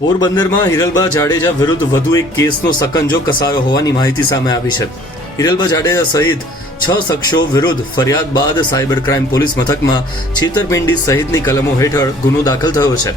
પોરબંદરમાં હિરલબા જાડેજા વિરુદ્ધ વધુ એક કેસનો સકંજો કસાયો હોવાની માહિતી સામે આવી છે. હિરલબા જાડેજા સહિત છ શખ્સો વિરુદ્ધ ફરિયાદ બાદ સાયબર ક્રાઇમ પોલીસ મથકમાં છેતરપિંડી સહિતની કલમો હેઠળ ગુનો દાખલ થયો છે.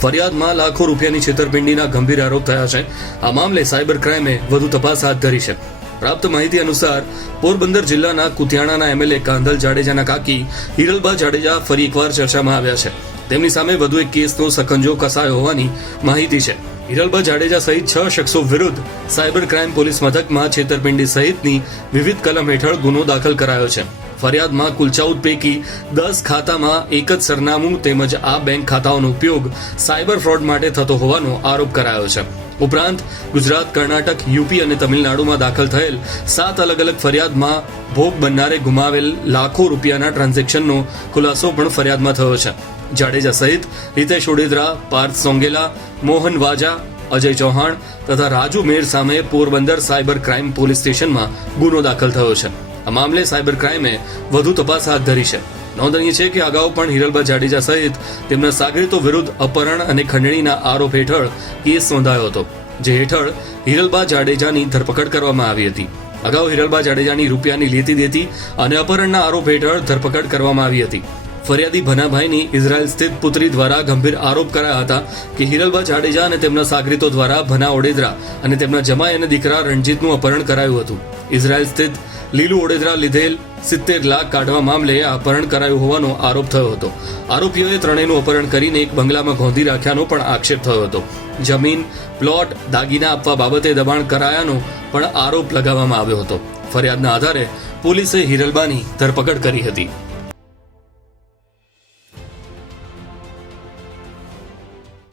ફરિયાદમાં લાખો રૂપિયાની છેતરપિંડીના ગંભીર આરોપ થયા છે. આ મામલે સાયબર ક્રાઇમે વધુ તપાસ હાથ ધરી છે. પ્રાપ્ત માહિતી અનુસાર, પોરબંદર જિલ્લાના કુતિયાણાના એમએલએ કાંધલ જાડેજાના કાકી હિરલબા જાડેજા ફરી એકવાર ચર્ચામાં આવ્યા છે. તેમની સામે વધુ એક કેસનો સકંજો કસાયો હોવાની માહિતી છે. હિરલબા જાડેજા સહિત છ શખ્સો વિરુદ્ધ સાયબર ક્રાઇમ પોલીસ મથકમાં છેતરપિંડી સહિતની વિવિધ કલમ હેઠળ ગુનો દાખલ કરાયો છે. ફરિયાદમાં કુલ ચૌદ પૈકી દસ ખાતામાં એક જ સરનામું તેમજ આ બેંક ખાતાઓનો ઉપયોગ સાયબર ફ્રોડ માટે થતો હોવાનો આરોપ કરાયો છે. ઉપરાંત ગુજરાત, કર્ણાટક, યુપી અને તમિલનાડુમાં દાખલ થયેલ સાત અલગ અલગ ફરિયાદમાં ભોગ બનનારે ગુમાવેલ લાખો રૂપિયાના ટ્રાન્ઝેક્શનનો ખુલાસો પણ ફરિયાદમાં થયો છે. જાડેજા સહિત હિતેશ ઓડેદરા, પાર્થ સોંગેલા, મોહન વાજા, અજય ચૌહાણ તથા રાજુ મેર સામે પોરબંદર સાયબર ક્રાઇમ પોલીસ સ્ટેશનમાં ગુનો દાખલ થયો છે. આ મામલે સાયબર ક્રાઇમે વધુ તપાસ હાથ ધરી છે. નોંધનીય છે કે અગાઉ પણ હિરલબા જાડેજા સહિત તેમના સાગરીતો વિરુદ્ધ અપહરણ અને ખંડણીના આરોપ હેઠળ કેસ નોંધાયો હતો, જે હેઠળ હિરલબા જાડેજાની ધરપકડ કરવામાં આવી હતી. અગાઉ હિરલબા જાડેજાની રૂપિયાની લેતી દેતી અને અપહરણના આરોપ હેઠળ ધરપકડ કરવામાં આવી હતી. ફરિયાદી ભનાભાઈની ઇઝરાયલ સ્થિત પુત્રી દ્વારા ગંભીર આરોપ કરાયા હતા કે હિરલબા જાડેજા અને તેમના સાગરીતો દ્વારા ભના ઓડેદરા અને તેમના જમાઈ અને દીકરા રણજીતનું અપહરણ કરાયું હતું. ઇઝરાયલ સ્થિત લીલુ ઓડેદરા લીધેલ સિત્તેર લાખ કાઢવા મામલે અપહરણ કરાયું હોવાનો આરોપ થયો હતો. આરોપીઓએ ત્રણેયનું અપહરણ કરીને એક બંગલામાં ગોંધી રાખ્યાનો પણ આક્ષેપ થયો હતો. જમીન, પ્લોટ, દાગીના આપવા બાબતે દબાણ કરાયાનો પણ આરોપ લગાવવામાં આવ્યો હતો. ફરિયાદના આધારે પોલીસે હિરલબાની ધરપકડ કરી હતી.